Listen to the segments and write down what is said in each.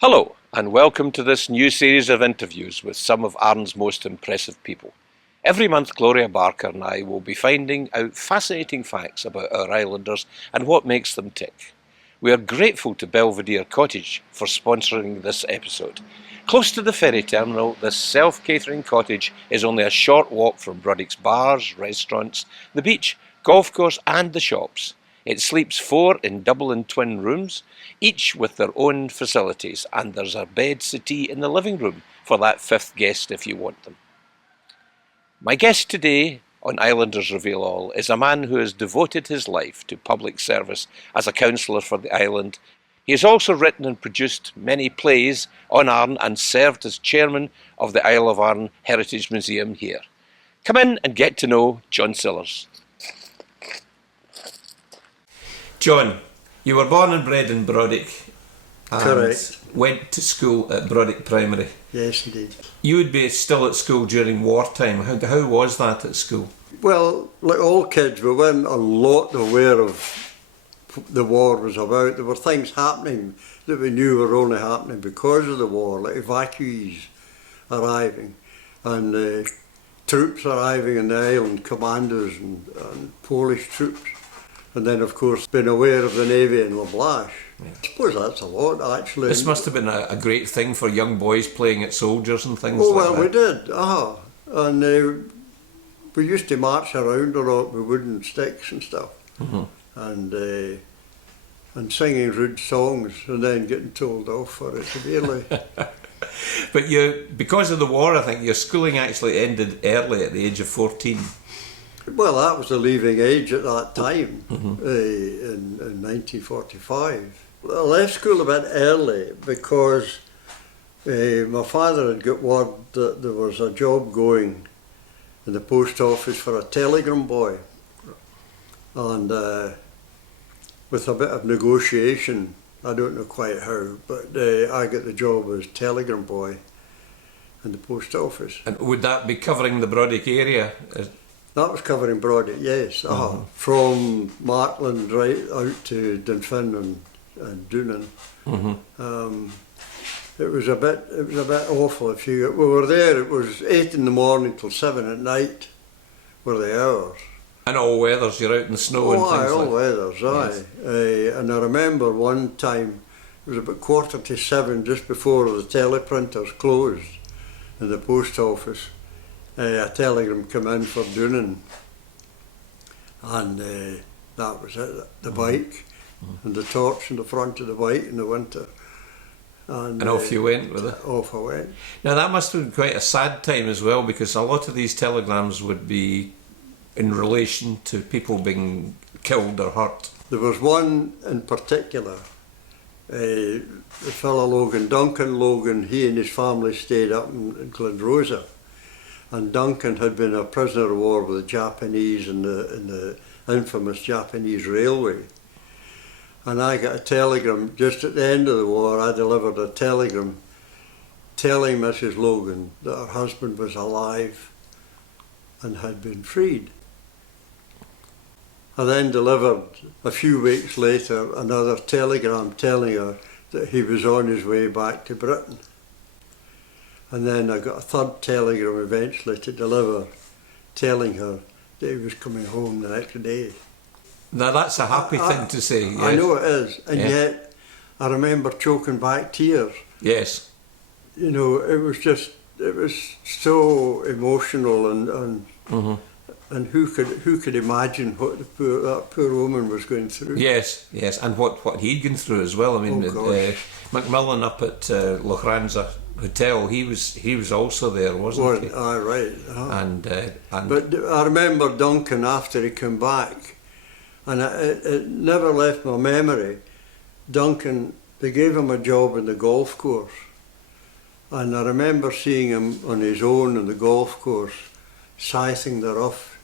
Hello, and welcome to this new series of interviews with some of Arran's most impressive people. Every month, Gloria Barker and I will be finding out fascinating facts about our islanders and what makes them tick. We are grateful to Belvedere Cottage for sponsoring this episode. Close to the ferry terminal, this self-catering cottage is only a short walk from Bruddock's bars, restaurants, the beach, golf course and the shops. It sleeps 4 in double and twin rooms, each with their own facilities, and there's a bed settee in the living room for that fifth guest if you want them. My guest today on Islanders Reveal All is a man who has devoted his life to public service as a councillor for the island. He has also written and produced many plays on Arran and served as chairman of the Isle of Arran Heritage Museum here. Come in and get to know John Sillars. John, you were born and bred in Bruddock and Correct. Went to school at Bruddock Primary. Yes, indeed. You would be still at school during wartime. How was that at school? Well, like all kids, we weren't a lot aware of the war was about. There were things happening that we knew were only happening because of the war, like evacuees arriving and troops arriving on the island, commandos and Polish troops. And then, of course, being aware of the Navy in Lablache. Yeah. I suppose that's a lot, actually. This must have been a great thing for young boys playing at soldiers and things like that. Oh, well, we did, And we used to march around a lot with wooden sticks and stuff. Mm-hmm. And singing rude songs and then getting told off for it severely. But because of the war, I think your schooling actually ended early at the age of 14. Well, that was the leaving age at that time, in 1945. I left school a bit early because my father had got word that there was a job going in the post office for a telegram boy. And with a bit of negotiation, I don't know quite how, but I got the job as telegram boy in the post office. And would that be covering the Bruddock area? That was covering Bruddock, yes. From Markland right out to Dunfin and Doonan. Mm-hmm. It was a bit awful. We were there. It was 8 in the morning till 7 at night, were the hours. And all weathers. You're out in the snow and things all weathers. Yes. And I remember one time it was about 7:15, just before the teleprinters closed in the post office. A telegram came in for Doonan, and that was it, the bike and the torch in the front of the bike in the winter. And off you went with it? Off I went. Now that must have been quite a sad time as well, because a lot of these telegrams would be in relation to people being killed or hurt. There was one in particular, the fellow Duncan Logan, he and his family stayed up in Glendrosa. And Duncan had been a prisoner of war with the Japanese in the infamous Japanese railway. And I got a telegram just at the end of the war. I delivered a telegram telling Mrs. Logan that her husband was alive and had been freed. I then delivered, a few weeks later, another telegram telling her that he was on his way back to Britain. And then I got a third telegram eventually to deliver, telling her that he was coming home the next day. Now that's a happy thing to say. Yes. I know it is, and yet I remember choking back tears. Yes. You know, it was so emotional, and who could imagine what that poor woman was going through? Yes, and what he'd gone through as well. I mean, Macmillan up at Mclaren's hotel, he was also there, wasn't he? Aye, right. And but I remember Duncan after he came back, and it never left my memory. Duncan, they gave him a job in the golf course, and I remember seeing him on his own in the golf course, scything the rough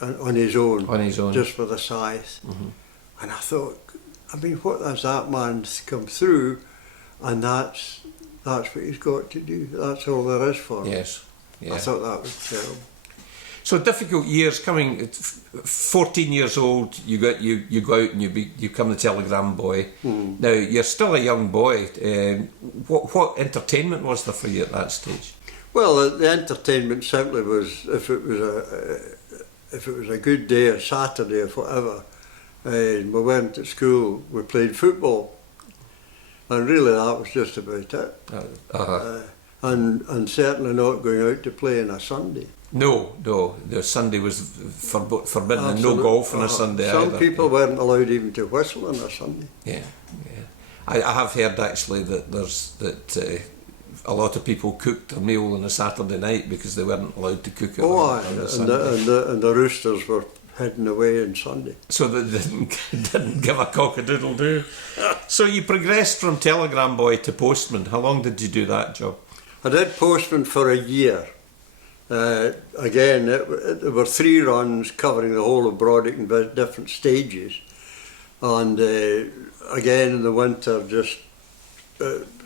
on his own, just with a scythe. Mm-hmm. And I thought, I mean, what has that man come through? And that's what he's got to do. That's all there is for him. Yes. Yeah. I thought that was terrible. So difficult years coming. 14 years old, you go out and you become the telegram boy. Now you're still a young boy. What entertainment was there for you at that stage? Well, the entertainment simply was if it was a good day, a Saturday or whatever, and we went to school, we played football, and really that was just about it. And certainly not going out to play on a Sunday. No, the Sunday was forbidden, and no Absolutely. golf on a Sunday either. Some people weren't allowed even to whistle on a Sunday. Yeah. I have heard actually that a lot of people cooked a meal on a Saturday night because they weren't allowed to cook it on a Sunday. And the roosters were heading away on Sunday. So they didn't give a cock-a-doodle-doo. So you progressed from telegram boy to postman. How long did you do that job? I did postman for a year. Again, there were 3 runs covering the whole of Brodick in different stages. And again in the winter, just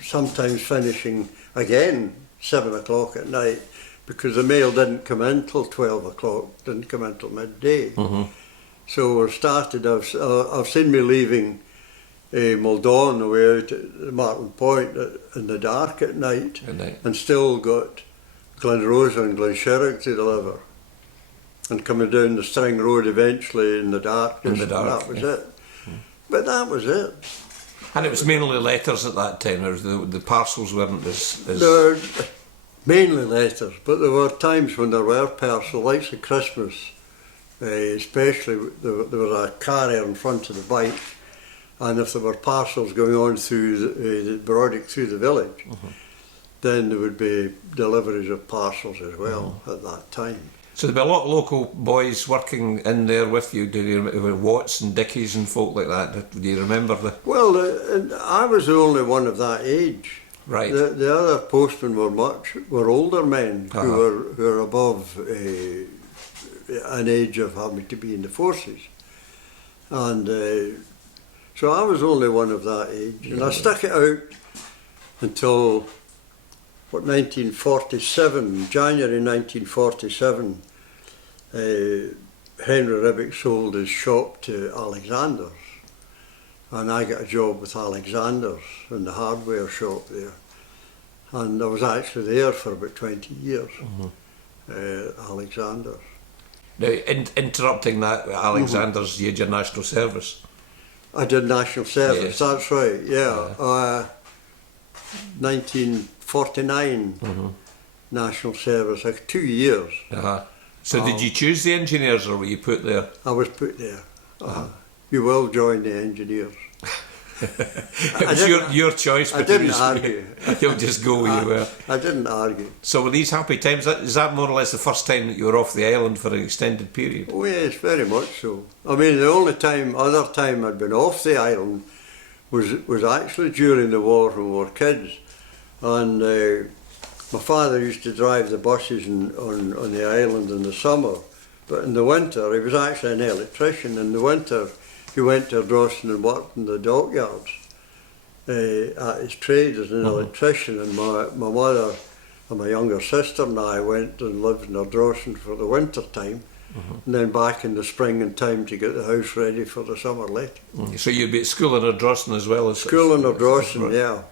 sometimes finishing again 7 o'clock at night, because the mail didn't come in till 12 o'clock, didn't come in till midday. So we started, I've seen me leaving Muldawn away out at Martin Point in the dark at night, and still got Glenrosa and Glensherrick to deliver, and coming down the String Road eventually in the dark. That was it. But that was it. And it was mainly letters at that time. The parcels weren't as... There were mainly letters, but there were times when there were parcels, like at Christmas, especially there was a carrier in front of the bike, and if there were parcels going on through the Brodick through the village, then there would be deliveries of parcels as well at that time. So there'd be a lot of local boys working in there with you. Do you remember Watts and Dickies and folk like that? Do you remember the... Well, I was the only one of that age. Right. The other postmen were older men who were above an age of having to be in the forces, and so I was only one of that age, and I stuck it out until 1947, January 1947. Henry Ribbick sold his shop to Alexander's, and I got a job with Alexander's in the hardware shop there, and I was actually there for about 20 years. Alexander's. Now, interrupting that, Alexander's, you had your national service. I did national service. Yes. That's right. Yeah, 1949 national service. 2 years. So did you choose the engineers, or were you put there? I was put there. You will join the engineers. It was your choice. I didn't argue. You'll just go where you were. I didn't argue. So were these happy times? Is that more or less the first time that you were off the island for an extended period? Oh yes, very much so. I mean, the only other time I'd been off the island was actually during the war when we were kids, and my father used to drive the buses on the island in the summer, but in the winter he was actually an electrician. In the winter he went to Ardrossan and worked in the dockyards at his trade as an electrician, and my mother and my younger sister and I went and lived in Ardrossan for the winter time, and then back in the spring in time to get the house ready for the summer later. So you'd be at school in Ardrossan as well as... School in Ardrossan, yeah.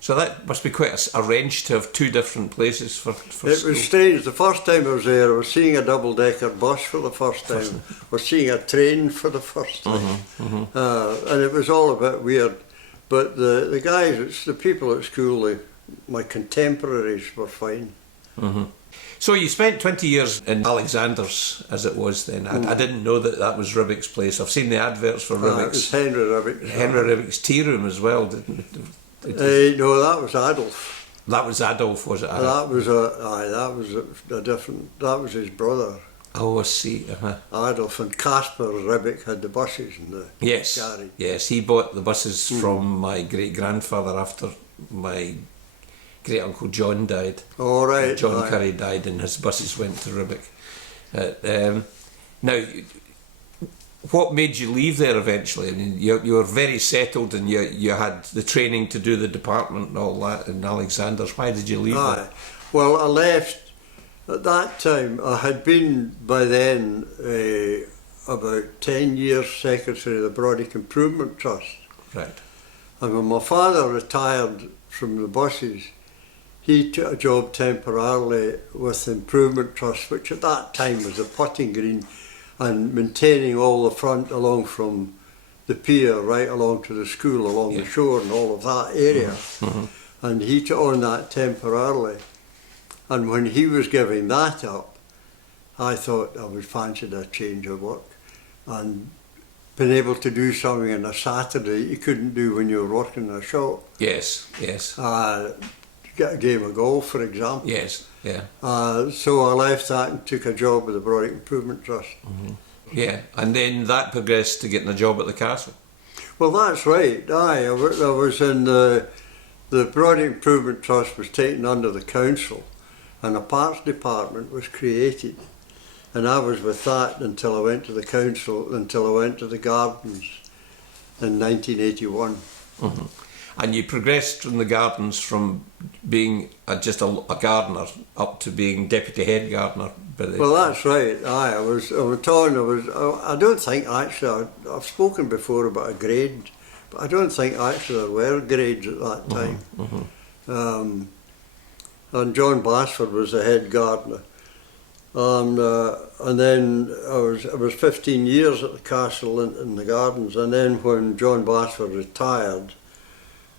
So that must be quite a wrench to have 2 different places for It school. was strange. The first time I was there, I was seeing a double-decker bus for the first time. I was seeing a train for the first time. And it was all a bit weird. But the guys, the people at school, my contemporaries were fine. So you spent 20 years in Alexander's, as it was then. I didn't know that was Ribbick's place. I've seen the adverts for Ribbick's. It was Henry Ribbick. Henry Ribbick's tea room as well, didn't it? No, that was Adolf. That was Adolf, was it? That was a different. That was his brother. Oh, I see. Adolf and Caspar Ribbick had the buses in the garage. Yes, he bought the buses from my great-grandfather after my great-uncle John died. Oh, right. John Currie died and his buses went to Ribbick. Now, what made you leave there eventually? I mean, you were very settled and you had the training to do the department and all that in Alexander's. Why did you leave there? Well, I left At that time, I had been by then about 10 years secretary of the Brodick Improvement Trust. Right. And when my father retired from the buses, he took a job temporarily with the Improvement Trust, which at that time was a putting green and maintaining all the front along from the pier right along to the school, along the shore and all of that area. Mm-hmm. And he took on that temporarily. And when he was giving that up, I thought I would fancy a change of work. And being able to do something on a Saturday you couldn't do when you were working in a shop. Yes, yes. Get a game of golf, for example. Yes, yeah. So I left that and took a job with the Brodick Improvement Trust. Mm-hmm. Yeah, and then that progressed to getting a job at the castle. Well, that's right. I was in the Brodick Improvement Trust was taken under the council, and a parks department was created. And I was with that until I went to the council, until I went to the gardens in 1981. Mm-hmm. And you progressed from the gardens from being just a gardener up to being deputy head gardener. Well, that's right. I don't think actually, I've spoken before about a grade, but I don't think actually there were grades at that time. Mm-hmm. And John Basford was the head gardener. And then I was 15 years at the castle in the gardens, and then when John Basford retired,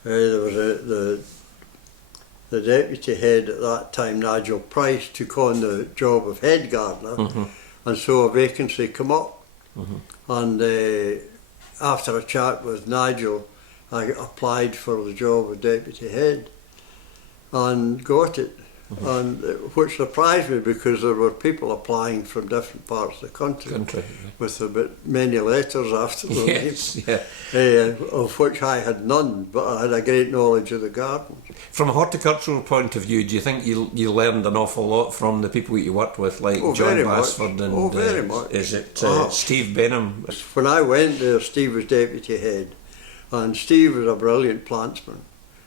there was the deputy head at that time, Nigel Price, took on the job of head gardener, mm-hmm. and so a vacancy came up. Mm-hmm. And after a chat with Nigel, I applied for the job of deputy head and got it. Mm-hmm. And which surprised me because there were people applying from different parts of the country. With a bit many letters after their yes, names, of which I had none, but I had a great knowledge of the gardens. From a horticultural point of view, do you think you learned an awful lot from the people that you worked with, like John Basford and very much. Is it Steve Benham? When I went there, Steve was deputy head, and Steve was a brilliant plantsman.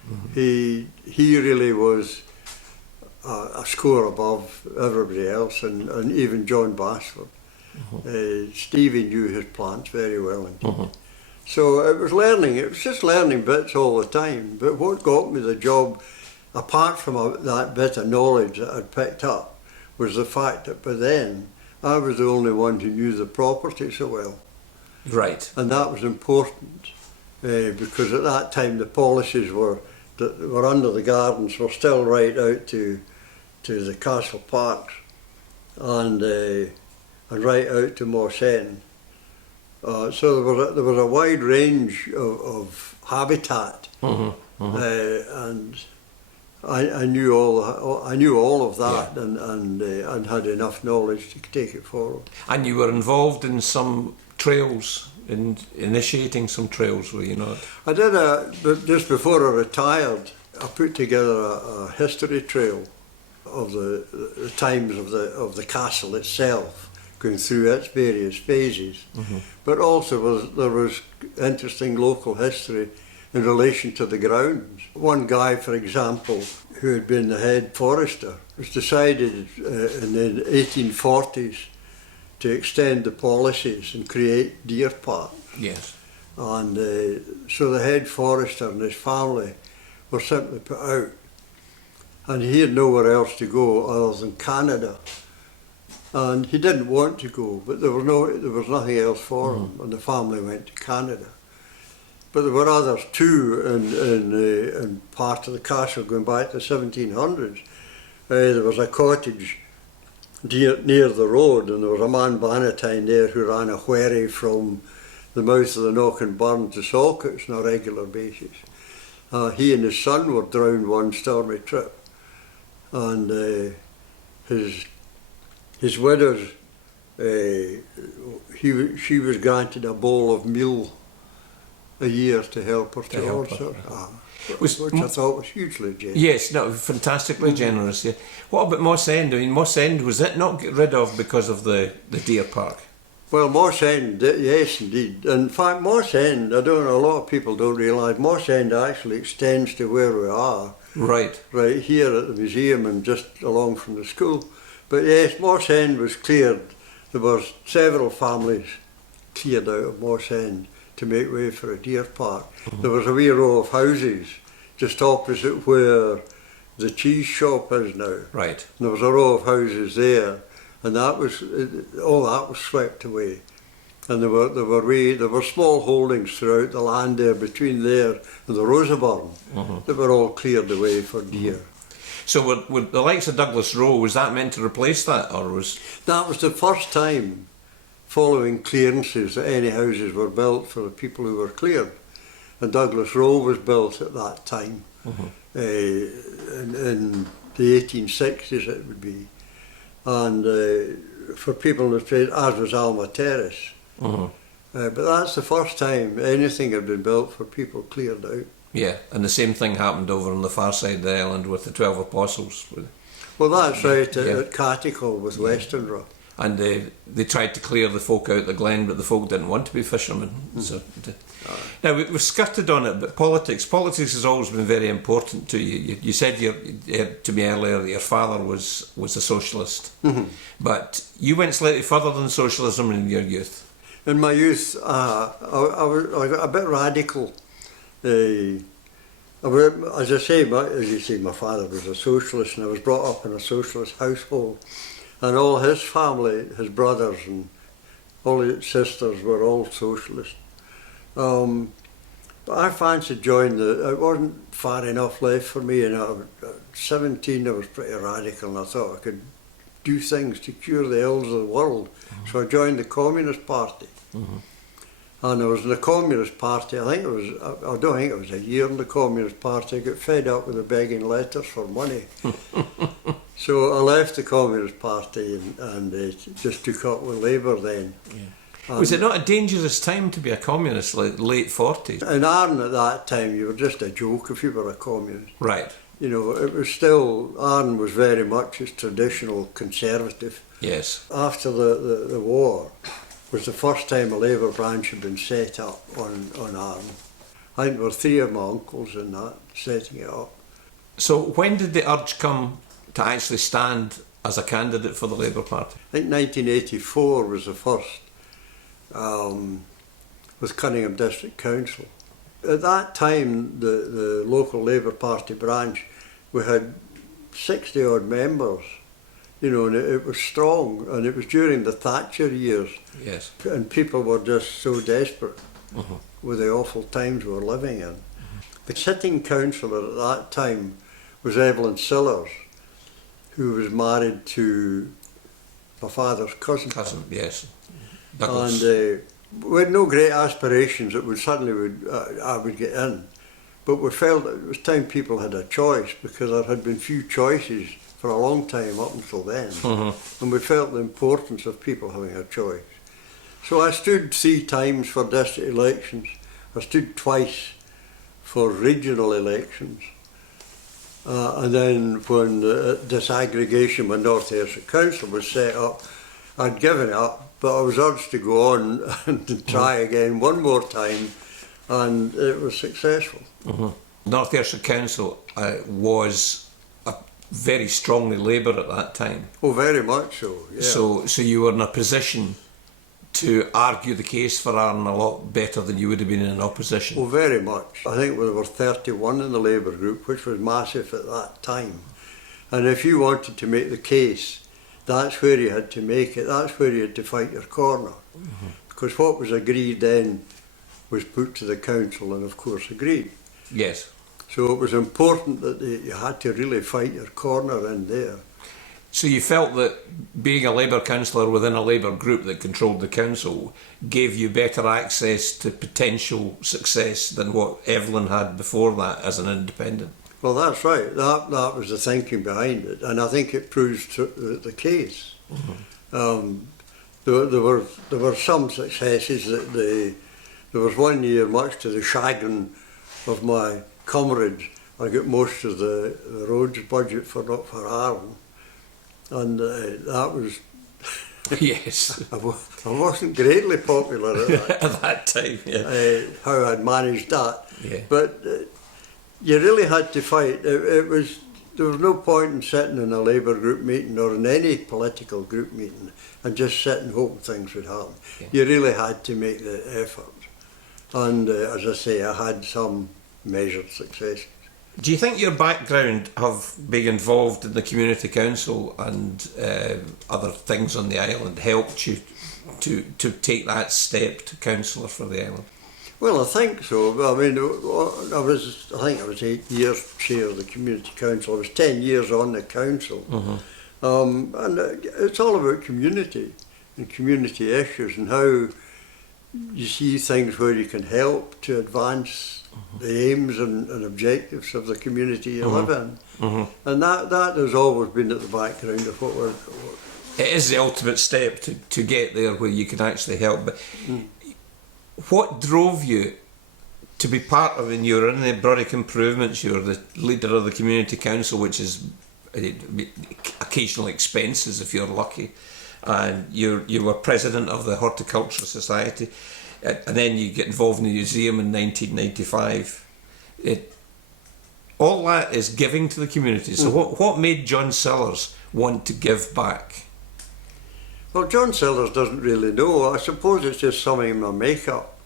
Mm-hmm. He really was a score above everybody else, and even John Basford. Mm-hmm. Stevie knew his plants very well indeed. Mm-hmm. So it was just learning bits all the time. But what got me the job, apart from that bit of knowledge that I'd picked up, was the fact that by then I was the only one who knew the property so well. Right. And that was important, because at that time the policies that were under the gardens were still right out to the castle parks and right out to Moss End. So there was a wide range of habitat, mm-hmm. Mm-hmm. And I knew all of that, yeah. and had enough knowledge to take it forward. And you were involved in some trails, in initiating some trails, were you not? I did just before I retired. I put together a history trail of the times of the castle itself, going through its various phases. Mm-hmm. But also there was interesting local history in relation to the grounds. One guy, for example, who had been the head forester, was decided in the 1840s to extend the policies and create deer parks. Yes. And so the head forester and his family were simply put out. And he had nowhere else to go other than Canada. And he didn't want to go, but there was nothing else for him, and the family went to Canada. But there were others too in part of the castle going back to the 1700s. There was a cottage near the road, and there was a man Bannatyne there who ran a wherry from the mouth of the Knocknburn to Saltcoats on a regular basis. He and his son were drowned one stormy trip, and his widow's, she was granted a bowl of meal a year to help her towards her. Which I thought was hugely generous. Yes, no, fantastically generous. Yeah. What about Moss End? I mean, Moss End, was it not get rid of because of the deer park? Well, Moss End, yes, indeed. In fact, Moss End, I don't know, a lot of people don't realise, Moss End actually extends to where we are. Right. Right here at the museum and just along from the school. But yes, Moss End was cleared. There were several families cleared out of Moss End to make way for a deer park. There was a wee row of houses just opposite where the cheese shop is now. Right. And there was a row of houses there, and that was all that was swept away. And there were small holdings throughout the land there between there and the Roseburn that were all cleared away for deer. So were the likes of Douglas Row, was that meant to replace that, or was... That was the first time following clearances that any houses were built for the people who were cleared. And Douglas Row was built at that time, in the 1860s it would be. And for people in the trade, as was Alma Terrace. But that's the first time anything had been built for people cleared out. Yeah, and the same thing happened over on the far side of the island with the 12 Apostles. Well, that's right, at Cattical with Westenra. And they tried to clear the folk out the glen, but the folk didn't want to be fishermen. So, now, we've skirted on it, but politics has always been very important to you. You said to me earlier that your father was a socialist, but you went slightly further than socialism in your youth. In my youth, I was a bit radical. As you say, my father was a socialist, and I was brought up in a socialist household. And all his family, his brothers and all his sisters were all socialists. But I fancied joining it wasn't far enough left for me, and at 17 I was pretty radical, and I thought I could do things to cure the ills of the world. So I joined the Communist Party. And I was in the Communist Party, I don't think it was a year in the Communist Party. I got fed up with the begging letters for money. So I left the Communist Party and just took up with Labour then. Yeah. Was it not a dangerous time to be a communist, like late 40s? In Arran at that time, you were just a joke if you were a communist. Right. You know, it was still, Arran was very much as traditional conservative. Yes. After the war was the first time a Labour branch had been set up on Arran. I think there were 3 of my uncles in that, setting it up. So when did the urge come to actually stand as a candidate for the Labour Party? I think 1984 was the first, with Cunningham District Council. At that time, the local Labour Party branch, we had 60 odd members, you know, and it was strong, and it was during the Thatcher years. Yes. And people were just so desperate with the awful times we were living in. The sitting councillor at that time was Evelyn Sillars, who was married to my father's cousin. Cousin, yes. Douglas. And we had no great aspirations that I would get in, but we felt that it was time people had a choice, because there had been few choices for a long time up until then, and we felt the importance of people having a choice. So I stood 3 times for district elections. I stood twice for regional elections. And then when disaggregation with North Ayrshire Council was set up, I'd given it up, but I was urged to go on and to try again one more time, and it was successful. North Ayrshire Council was very strongly Labour at that time. Oh, very much so, yeah. So you were in a position to argue the case for Arran a lot better than you would have been in opposition. Oh, very much. I think there were 31 in the Labour group, which was massive at that time. And if you wanted to make the case, that's where you had to make it. That's where you had to fight your corner. Because what was agreed then was put to the council and, of course, agreed. Yes. So it was important that you had to really fight your corner in there. So you felt that being a Labour councillor within a Labour group that controlled the council gave you better access to potential success than what Evelyn had before that as an independent? Well, that's right. That was the thinking behind it, and I think it proves the case. There were some successes. There was one year, much to the chagrin of my comrades, I got most of the roads budget for Arran. And that was... Yes. I wasn't greatly popular at that time, yeah. How I'd managed that. Yeah. But you really had to fight. It was there was no point in sitting in a Labour group meeting or in any political group meeting and just sitting hoping things would happen. Yeah. You really had to make the effort. And as I say, I had some measured successes. Do you think your background of being involved in the community council and other things on the island helped you to take that step to councillor for the island? Well, I think so. I mean, I think I was 8 years chair of the community council. I was 10 years on the council. Mm-hmm. And it's all about community and community issues and how you see things where you can help to advance the aims and objectives of the community you live in. Mm-hmm. And that has always been at the background of what we're... It is the ultimate step to get there where you can actually help. But what drove you to be part of, and you're in the Brodick Improvements, you're the leader of the community council, which is occasional expenses if you're lucky, and you were president of the Horticultural Society, and then you get involved in the museum in 1995. All that is giving to the community. So what made John Sillars want to give back? Well, John Sillars doesn't really know. I suppose it's just something in my makeup.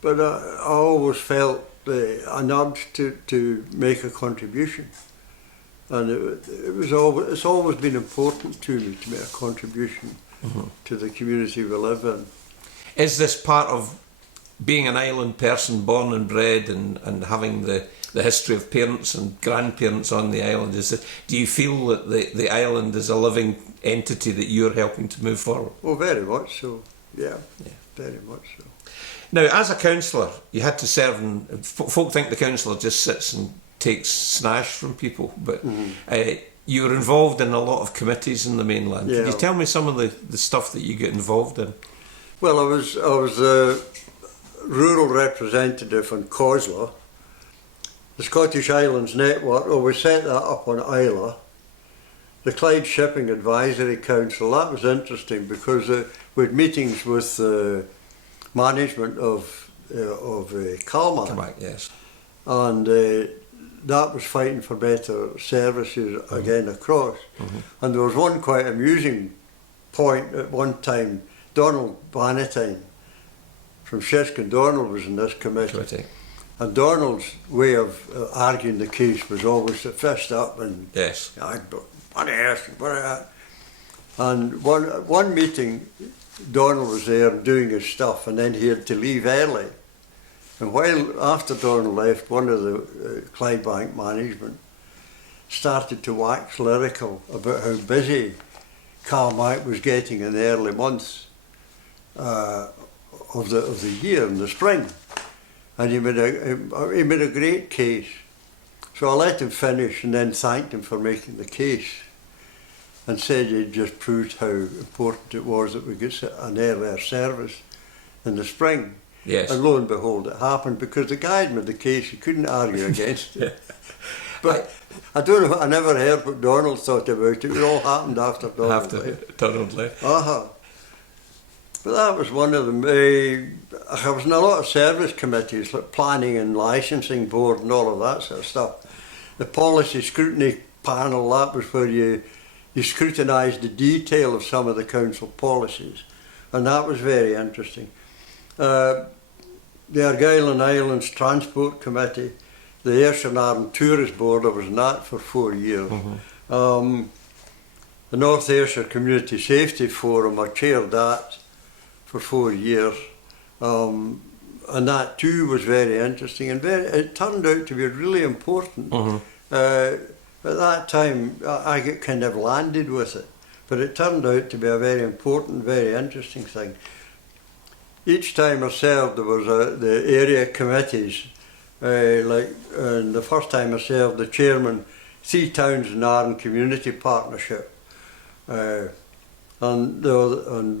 But I always felt a nudge to make a contribution. And it's always been important to me to make a contribution to the community we live in. Is this part of being an island person, born and bred, and having the history of parents and grandparents on the island? Do you feel that the island is a living entity that you're helping to move forward? Oh, very much so. Yeah. Very much so. Now, as a councillor, you had to serve, and folk think the councillor just sits and takes snash from people, but you were involved in a lot of committees in the mainland. Yeah. Can you tell me some of the stuff that you get involved in? Well, I was a rural representative on Cosla. The Scottish Islands Network, we set that up on Isla. The Clyde Shipping Advisory Council, that was interesting because we had meetings with management of Calmac. Yes. And that was fighting for better services again across. And there was one quite amusing point at one time. Donald Bannatyne from Shiskin, Donald was in this committee. And Donald's way of arguing the case was always to fist up and yes. And one meeting, Donald was there doing his stuff, and then he had to leave early. And after Donald left, one of the Clydebank management started to wax lyrical about how busy Calmac was getting in the early months of the year, in the spring. And he made a great case. So I let him finish and then thanked him for making the case and said he'd just proved how important it was that we get an air service in the spring. Yes. And lo and behold, it happened because the guy had made the case, he couldn't argue against it. But I don't know, I never heard what Donald thought about it. It all happened after Donald left. Donald left. But that was one of them. I was in a lot of service committees, like planning and licensing board and all of that sort of stuff. The policy scrutiny panel, that was where you scrutinised the detail of some of the council policies. And that was very interesting. The Argyll and Islands Transport Committee, the Ayrshire and Arran Tourist Board, I was in that for 4 years. The North Ayrshire Community Safety Forum, I chaired that for 4 years. And that too was very interesting, and it turned out to be really important. At that time, I got kind of landed with it, but it turned out to be a very important, very interesting thing. Each time I served, there was the area committees. And the first time I served, the chairman, 3 towns in Arran Community Partnership, and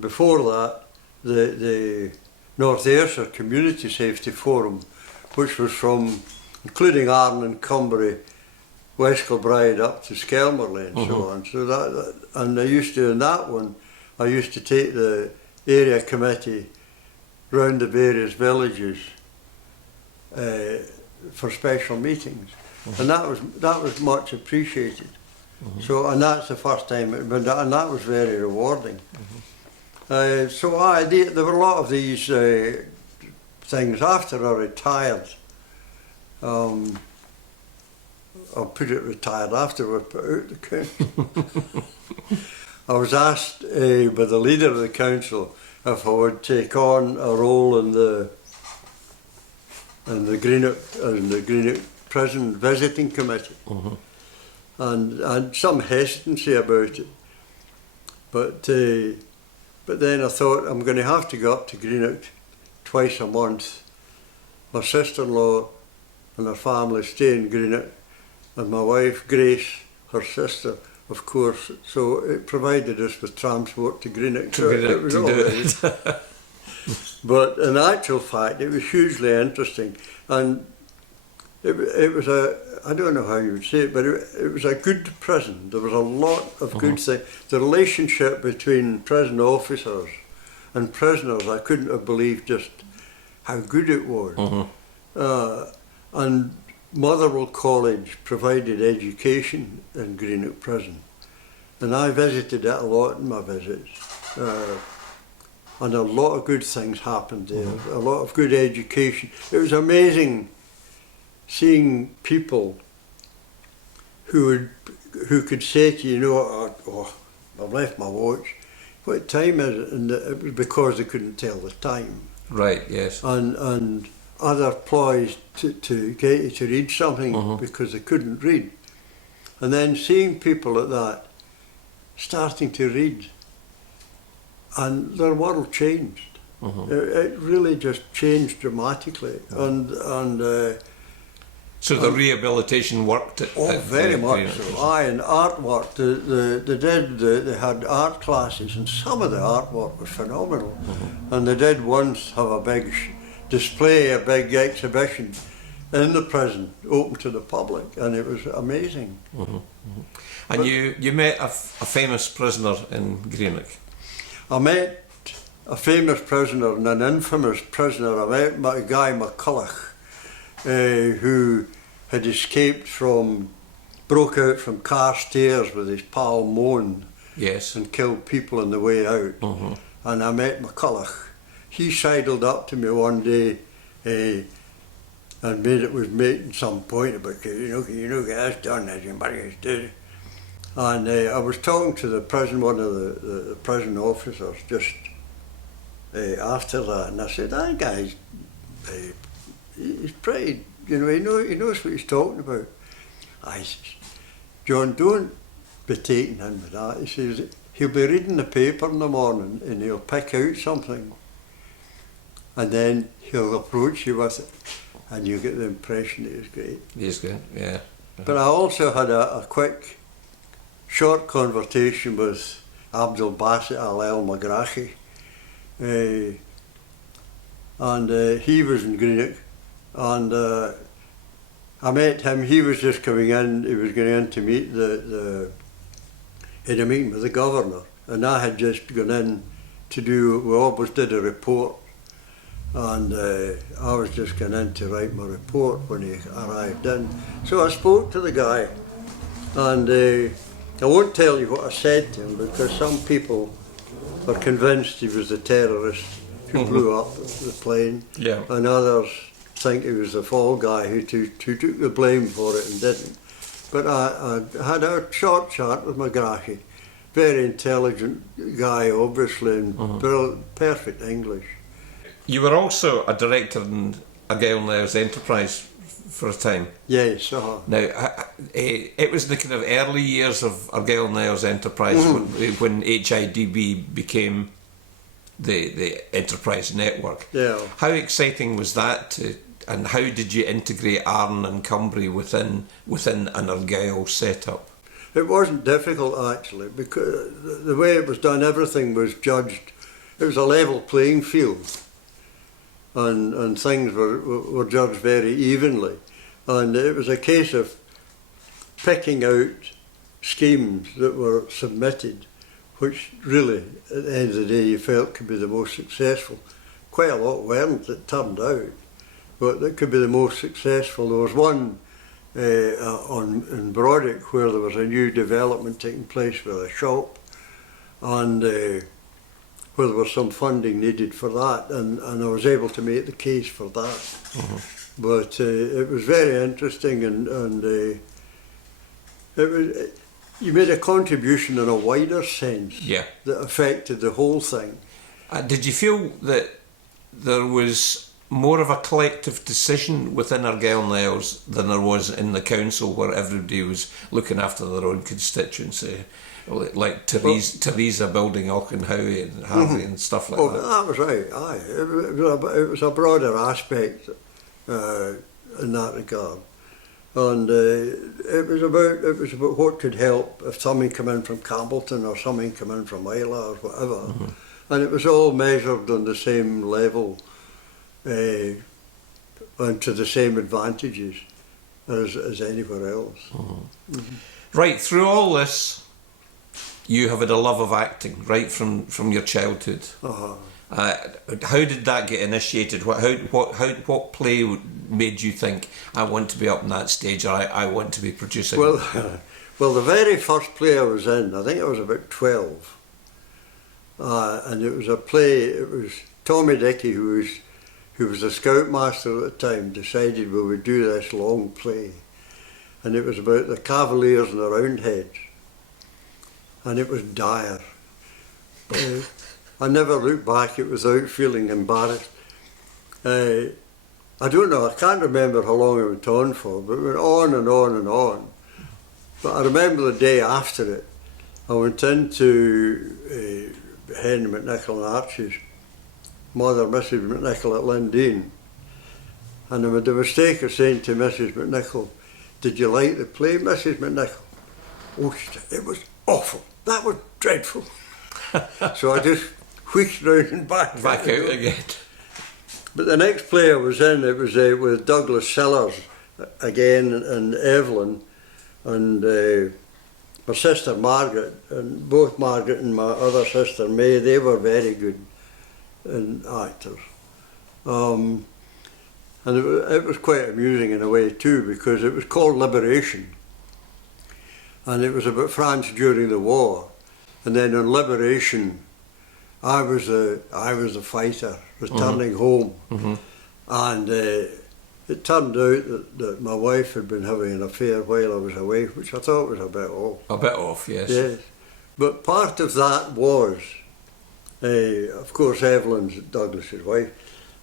before that, the North Ayrshire Community Safety Forum, which was from, including Arran and Cumbrae, West Kilbride up to Skelmerley and so on. So and I used to, in that one, I used to take the area committee round the various villages for special meetings. and that was much appreciated. So, and that's the first time, and that was very rewarding. There were a lot of these things after I retired. I'll put it retired afterward, but out the council. I was asked by the leader of the council if I would take on a role in the Greenock Prison Visiting Committee, and some hesitancy about it. But then I thought, I'm going to have to go up to Greenock twice a month. My sister-in-law and her family stay in Greenock, and my wife Grace, her sister, of course. So it provided us with transport to Greenock. It was all right. But in actual fact, it was hugely interesting, and it was I don't know how you would say it, but it was a good prison. There was a lot of good things. The relationship between prison officers and prisoners, I couldn't have believed just how good it was. And Motherwell College provided education in Greenock Prison, and I visited it a lot in my visits. And a lot of good things happened there, a lot of good education. It was amazing seeing people who could say to you, I've left my watch. What time is it? And it was because they couldn't tell the time. Right, yes. And other ploys to get you to read something because they couldn't read. And then seeing people like that starting to read, and their world changed. It really just changed dramatically. So the rehabilitation worked very much so. Aye, and artwork. They had art classes, and some of the artwork was phenomenal. And they did once have a big display, a big exhibition in the prison, open to the public, and it was amazing. And you met a famous prisoner in Greenock. I met a famous prisoner and an infamous prisoner. I met a guy, McCulloch, who had broke out from Carstairs with his pal Moan, and killed people on the way out. And I met McCulloch. He sidled up to me one day and was making some point about, you know, that's done, as you did. And I was talking to one of the prison officers just after that, and I said, that guy's he's pretty, he knows what he's talking about. I says, John, don't be taken in with that. He says, he'll be reading the paper in the morning and he'll pick out something, and then he'll approach you with it, and you get the impression that he's great. He's good, yeah. But I also had a quick, short conversation with Abdul Basit Al Magrahi, and he was in Greenock, and I met him. He was just coming in. He was going in to meet he had a meeting with the governor, and I had just gone in we always did a report, and I was just going in to write my report when he arrived in. So I spoke to the guy, and I won't tell you what I said to him, because some people are convinced he was the terrorist who blew up the plane, and others think he was the fall guy who took the blame for it and didn't. But I had a short chat with McGrahy, very intelligent guy, obviously, and perfect English. You were also a director in Argyll Nair's Enterprise for a time. Yes, Now, it was the kind of early years of Argyll Nair's Enterprise when HIDB became the Enterprise network. Yeah. How exciting was that, and how did you integrate Arran and Cumbria within an Argyll setup? It wasn't difficult, actually, because the way it was done, everything was judged. It was a level playing field, and things were judged very evenly. And it was a case of picking out schemes that were submitted, which really, at the end of the day, you felt could be the most successful. Quite a lot weren't, it turned out, but that could be the most successful. There was one in Brodick, where there was a new development taking place with a shop, and where there was some funding needed for that, and I was able to make the case for that. But it was very interesting, and it was, you made a contribution in a wider sense that affected the whole thing. Did you feel that there was more of a collective decision within Argyll Niles than there was in the council, where everybody was looking after their own constituency, like Teresa building Auchenhowie and Harvey and stuff like that? That was right. Aye, it was a broader aspect in that regard, and it was about what could help if somebody came in from Campbellton or somebody came in from Isla or whatever, and it was all measured on the same level. And to the same advantages as anywhere else. Right, through all this, you have had a love of acting right from your childhood. How did that get initiated? What play made you think, I want to be up on that stage, or I want to be producing? Well, the very first play I was in, I think I was about 12, and it was a play. It was Tommy Dickey, who was the scoutmaster at the time, decided we would do this long play. And it was about the Cavaliers and the Roundheads. And it was dire. I never looked back at it without feeling embarrassed. I don't know, I can't remember how long it went on for, but it went on and on and on. But I remember the day after it, I went into Henry McNichol and Archie's mother, Mrs. McNichol at Lindeen, and I made the mistake of saying to Mrs. McNichol, "Did you like the play, Mrs. McNichol?" "Oh," she said, "it was awful. That was dreadful." So I just wheeled round and back out again. But the next play I was in, it was with Douglas Sillars again, and Evelyn, and my sister Margaret, and both Margaret and my other sister May, they were very good and actors, and it was quite amusing in a way too, because it was called Liberation, and it was about France during the war, and then on Liberation I was the fighter returning home, and it turned out that my wife had been having an affair while I was away, which I thought was a bit off. A bit off, yes. Yes, but part of that was, of course, Evelyn's Douglas's wife.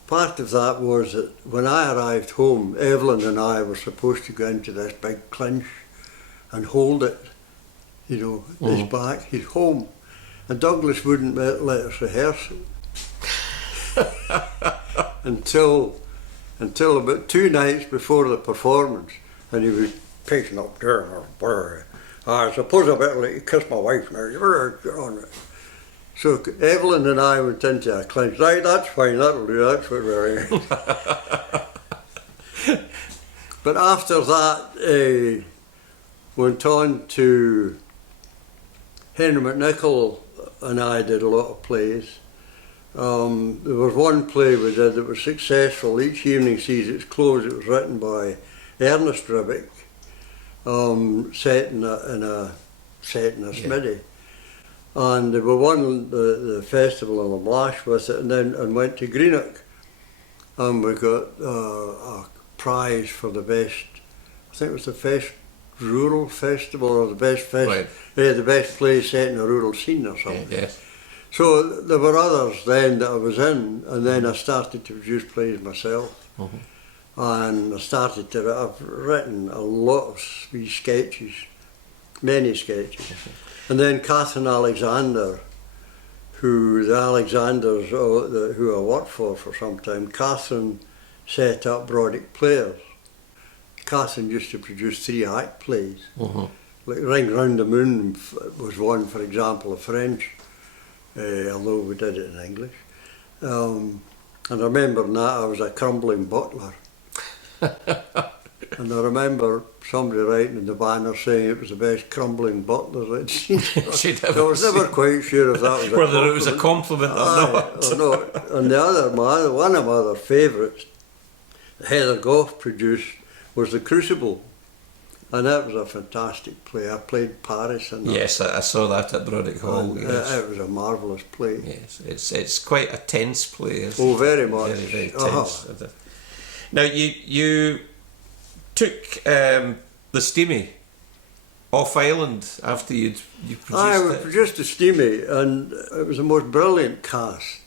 Part of that was that when I arrived home, Evelyn and I were supposed to go into this big clinch and hold it, his back, his home. And Douglas wouldn't let us rehearse it until about 2 nights before the performance, and he was pacing up there. I suppose I better let you kiss my wife now. Get on it. So Evelyn and I went into a clinch. Right, that's fine, that'll do, that's what we're in. But after that, went on to Henry McNichol and I did a lot of plays. There was one play we did that was successful. Each evening sees its close. It was written by Ernest Ribbick, set in a smithy. And we won the festival in the Blash with it, and went to Greenock, and we got a prize for the best. I think it was the best rural festival, or the best the best play set in a rural scene or something. Yes. So there were others then that I was in, and then I started to produce plays myself, and I started to. I've written a lot of wee sketches, many sketches. And then Catherine Alexander, who the Alexanders who I worked for some time, Catherine set up Brodick Players. Catherine used to produce 3-act plays. Like Ring Round the Moon was one, for example, of French, although we did it in English. And I remember in that I was a crumbling butler. And I remember somebody writing in the banner saying it was the best crumbling butler I'd seen. I was never quite sure if that was whether it was a compliment or not. And one of my other favourites, Heather Goff produced, was The Crucible. And that was a fantastic play. I played Paris in that. Yes, I saw that at Brodick Hall. And, Yes. it was a marvellous play. Yes, it's quite a tense play. Isn't Oh, it? very much. Very tense. Now you took the Steamy off island after you produced I it. produced the Steamy, and it was the most brilliant cast.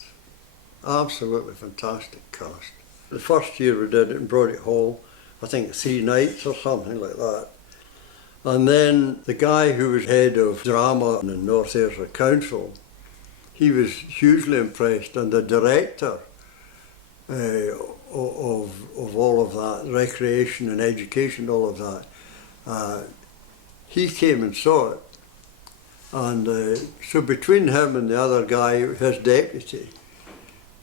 Absolutely fantastic cast. The first year we did it in Brodick Hall, I think 3 nights or something like that. And then the guy who was head of drama in the North Ayrshire Council, he was hugely impressed, and the director of all of that, recreation and education, all of that, he came and saw it. And so between him and the other guy, his deputy,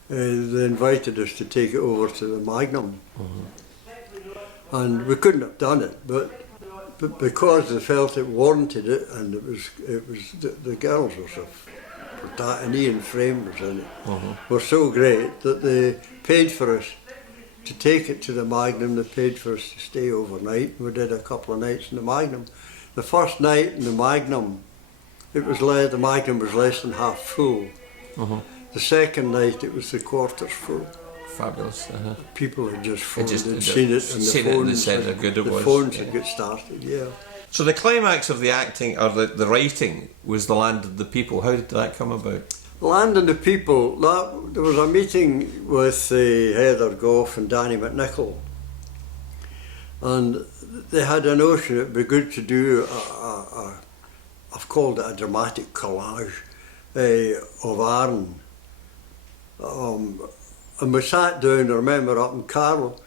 they invited us to take it over to the Magnum. And we couldn't have done it, but because they felt it warranted it, and it was the girls were so, and Ian Frame was in it, were so great that they paid for us to take it to the Magnum. They paid for us to stay overnight. We did a couple of nights in the Magnum. The first night in the Magnum, the Magnum was less than half full. The second night it was 3/4 full. Fabulous. People had just phoned just- and seen it, and seen it and they said how good it was. The phones Yeah. had got started, yeah. So the climax of the acting, or the writing, was The Land of the People. How did that come about? Land and the People, there was a meeting with Heather Goff and Danny McNichol, and they had a notion it would be good to do I've called it a dramatic collage of Arran. And we sat down, I remember, up in Carroll.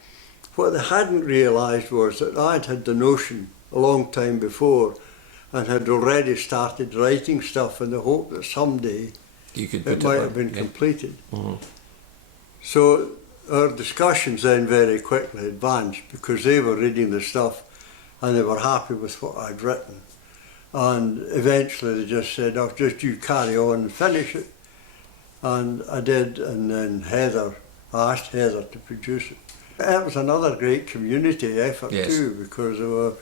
What they hadn't realised was that I'd had the notion a long time before and had already started writing stuff in the hope that someday You could it put might on, have been yeah. completed. So our discussions then very quickly advanced, because they were reading the stuff and they were happy with what I'd written. And eventually they just said, "Oh, just you carry on and finish it." And I did, and then I asked Heather to produce it. It was another great community effort Yes. too, because there were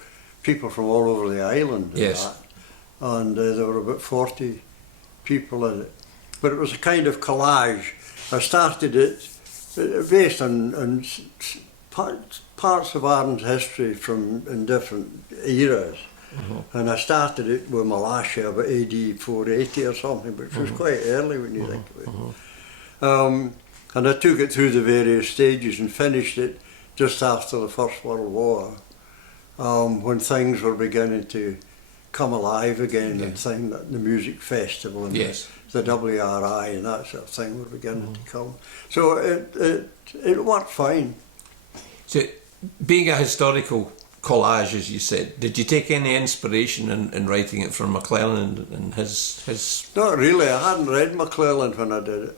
people from all over the island and Yes. that. And there were about 40 people in it. But it was a kind of collage. I started it based on parts of Arran's history from in different eras. And I started it with Malasia about AD 480 or something, which was quite early when you think of it. And I took it through the various stages and finished it just after the First World War, when things were beginning to come alive again, and things like the music festival and the WRI and that sort of thing were beginning to come. So it worked fine. So, being a historical collage, as you said, did you take any inspiration in writing it from Mclaren and his? Not really. I hadn't read McClellan when I did it.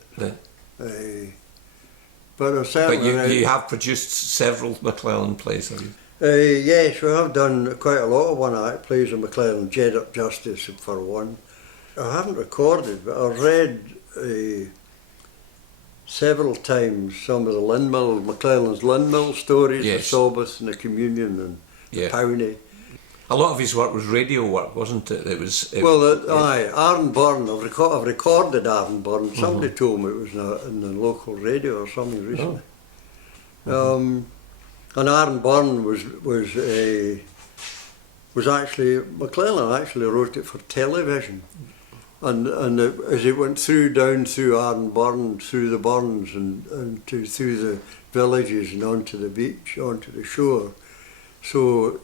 But I certainly But you have produced several McClellan plays, have you? Yes, we have done quite a lot of one-act plays of Mclaren Justice for one. I haven't recorded, but I've read several times some of the McClellan's Lindmill stories, the Sabbath and the Communion and the Powney. A lot of his work was radio work, wasn't it? Arran Burn, I've recorded Arran Burn. Somebody told me it was in the local radio or something recently. And Arran Burn was actually, McClellan actually wrote it for television. And as it went down through Arran Burn, through the burns and through the villages and onto the beach, onto the shore, so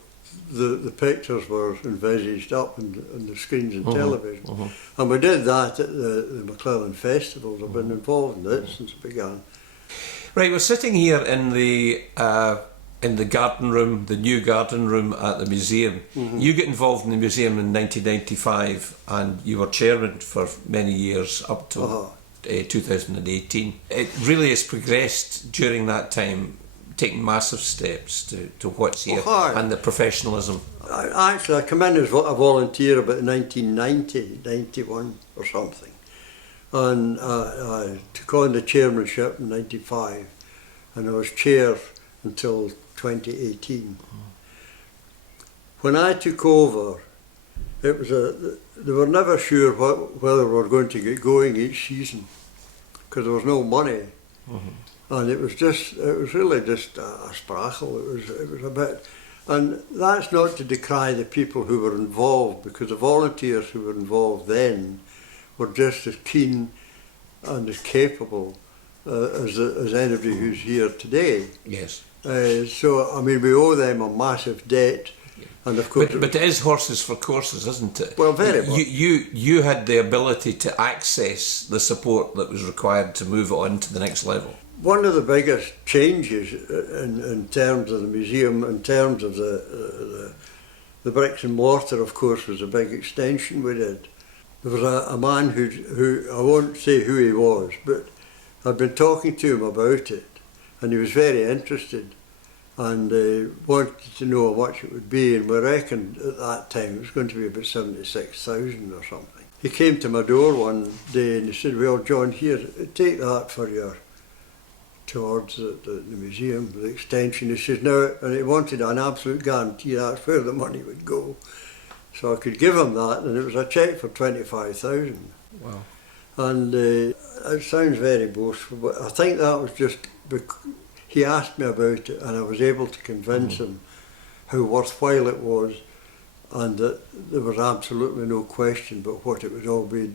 the pictures were envisaged up on the screens in television. And we did that at the McClellan Festivals. I've been involved in it since it began. Right, we're sitting here in the garden room, the new garden room at the museum. You got involved in the museum in 1995 and you were chairman for many years up to 2018. It really has progressed during that time, taking massive steps to what's here and the professionalism. I came in as a volunteer about 1990, 91 or something. And I took on the chairmanship in 95 and I was chair until 2018. When I took over, it was they were never sure whether we were going to get going each season because there was no money. And it was really just a sprackle. It was a bit, and that's not to decry the people who were involved, because the volunteers who were involved then were just as keen and as capable as anybody who's here today. Yes. So I mean, we owe them a massive debt, and of course. But it is horses for courses, isn't it? Well, very much. You had the ability to access the support that was required to move it on to the next level. One of the biggest changes in terms of the museum, in terms of the bricks and mortar, of course, was a big extension we did. There was a man who I won't say who he was, but I'd been talking to him about it, and he was very interested and wanted to know how much it would be, and we reckoned at that time it was going to be about 76,000 or something. He came to my door one day and he said, "Well, John, here, take that for your towards the museum, the extension." He says, "No," and he wanted an absolute guarantee that's where the money would go. So I could give him that, and it was a cheque for 25,000. Wow. And it sounds very boastful, but I think that was just because he asked me about it, and I was able to convince him how worthwhile it was, and that there was absolutely no question but what it would all be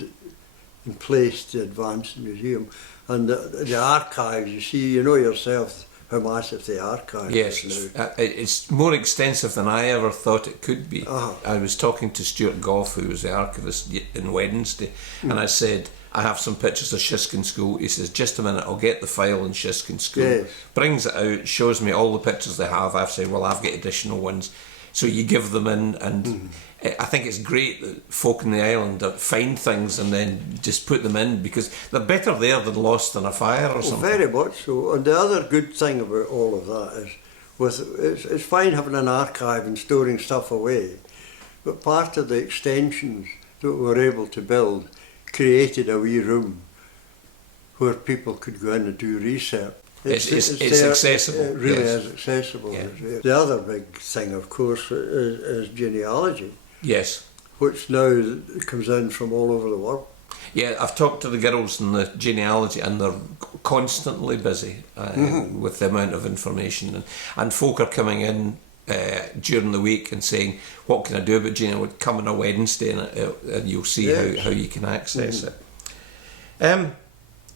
in place to advance the museum. And the archives, you see, you know yourself how massive the archive is now. It's more extensive than I ever thought it could be. I was talking to Stuart Goff, who was the archivist, in Wednesday, and I said, "I have some pictures of Shiskin School." He says, "Just a minute, I'll get the file in Shiskin School." Yes. Brings it out, shows me all the pictures they have. I've said, "Well, I've got additional ones." So you give them in, and I think it's great that folk in the island find things and then just put them in, because they're better there than lost in a fire or something. Very much so. And the other good thing about all of that is, it's fine having an archive and storing stuff away, but part of the extensions that we were able to build created a wee room where people could go in and do research. It's accessible. It really yes. is accessible. Yeah. The other big thing, of course, is genealogy, Yes. which now comes in from all over the world. Yeah, I've talked to the girls in the genealogy, and they're constantly busy with the amount of information, and folk are coming in during the week and saying, "What can I do about genealogy?" Come on a Wednesday and you'll see how you can access it.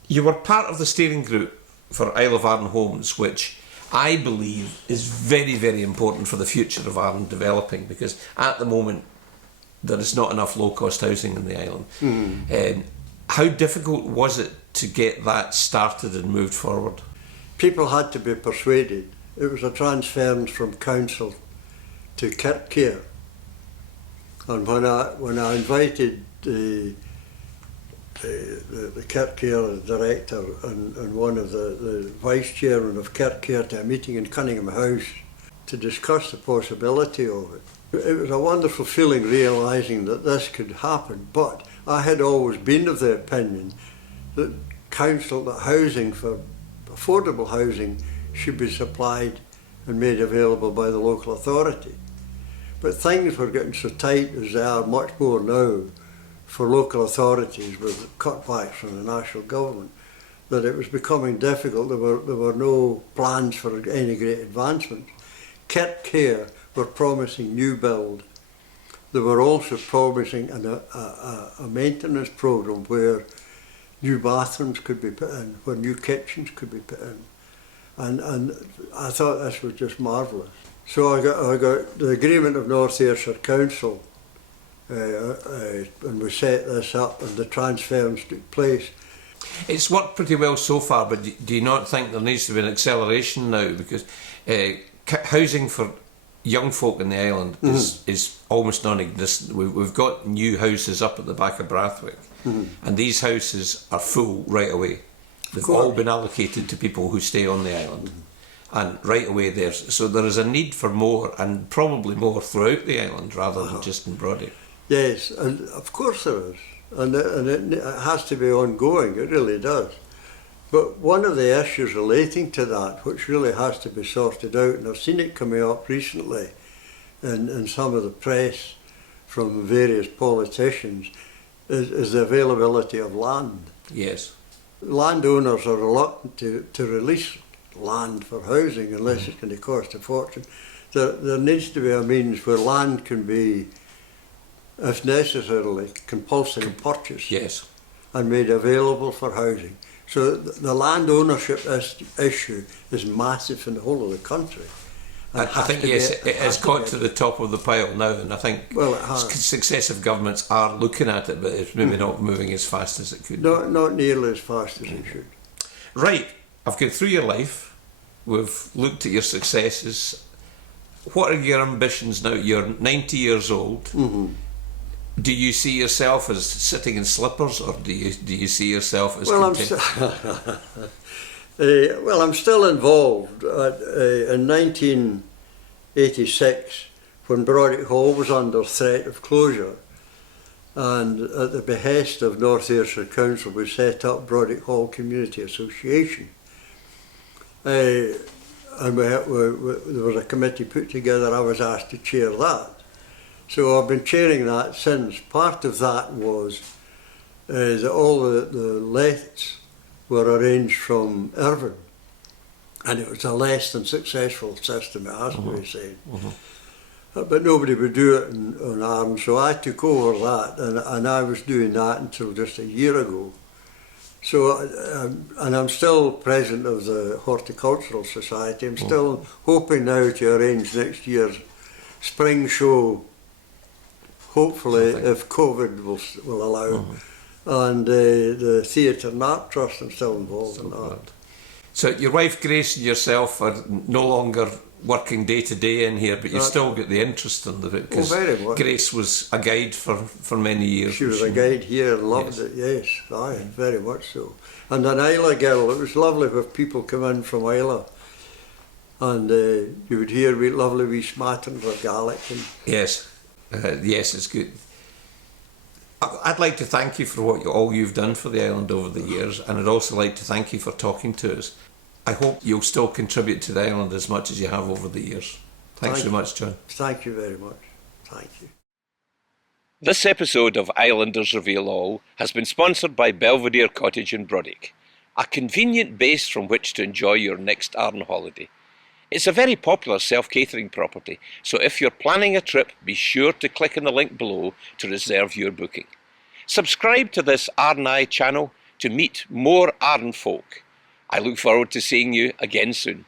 You were part of the steering group for Isle of Arran Homes, which I believe is very, very important for the future of Arran developing, because at the moment there is not enough low-cost housing in the island. How difficult was it to get that started and moved forward? People had to be persuaded. It was a transference from council to Kirkcare, and when I invited the Kirkcare director and one of the vice chairman of Kirkcare to a meeting in Cunningham House to discuss the possibility of it. It was a wonderful feeling realising that this could happen, but I had always been of the opinion that housing for affordable housing should be supplied and made available by the local authority. But things were getting so tight, as they are much more now, for local authorities with cutbacks from the national government, that it was becoming difficult. There were no plans for any great advancement. Kirkcare were promising new build. They were also promising a maintenance programme where new bathrooms could be put in, where new kitchens could be put in. And I thought this was just marvellous. So I got the agreement of North Ayrshire Council, and we set this up, and the transference took place. It's worked pretty well so far, but do you not think there needs to be an acceleration now? Because housing for young folk in the island is almost non-existent. We've got new houses up at the back of Brathwick, and these houses are full right away. They've all been allocated to people who stay on the island, and right away so there is a need for more, and probably more throughout the island rather than just in Brodie. Yes, and of course there is, and it has to be ongoing, it really does. But one of the issues relating to that, which really has to be sorted out, and I've seen it coming up recently, in some of the press from various politicians is the availability of land. Yes. Landowners are reluctant to release land for housing unless it's going to cost a fortune. There needs to be a means where land can be, if necessarily, compulsory purchased. Yes. And made available for housing. So the land ownership issue is massive in the whole of the country. I think, yes, it has got to the top of the pile now, and I think successive governments are looking at it, but it's maybe not moving as fast as it could. Not nearly as fast as it should. Right, I've gone through your life, we've looked at your successes. What are your ambitions now? You're 90 years old. Mm-hmm. Do you see yourself as sitting in slippers, or do you see yourself as well, I'm still involved. In 1986, when Brodick Hall was under threat of closure, and at the behest of North Ayrshire Council, we set up Brodick Hall Community Association. And there was a committee put together. I was asked to chair that. So I've been chairing that since. Part of that was that all the leths were arranged from Irvine, and it was a less than successful system, it has to be said. But nobody would do it on Arran, so I took over that, and I was doing that until just a year ago. So, and I'm still president of the Horticultural Society. I'm still hoping now to arrange next year's spring show, hopefully, if COVID will allow. And the Theatre and Art Trust, I'm still involved in that. So your wife Grace and yourself are no longer working day to day in here, but you've still got the interest in it, because Grace was a guide for many years. She was a guide here and loved it, yes, aye, very much so. And an Isla girl, it was lovely when people come in from Isla, and you would hear lovely wee smatterings of Gaelic. Yes, yes, it's good. I'd like to thank you for all you've done for the island over the years, and I'd also like to thank you for talking to us. I hope you'll still contribute to the island as much as you have over the years. Thanks so much, John. Thank you very much. Thank you. This episode of Islanders Reveal All has been sponsored by Belvedere Cottage in Brodick, a convenient base from which to enjoy your next Arran holiday. It's a very popular self-catering property, so if you're planning a trip, be sure to click on the link below to reserve your booking. Subscribe to this Arran channel to meet more Arran folk. I look forward to seeing you again soon.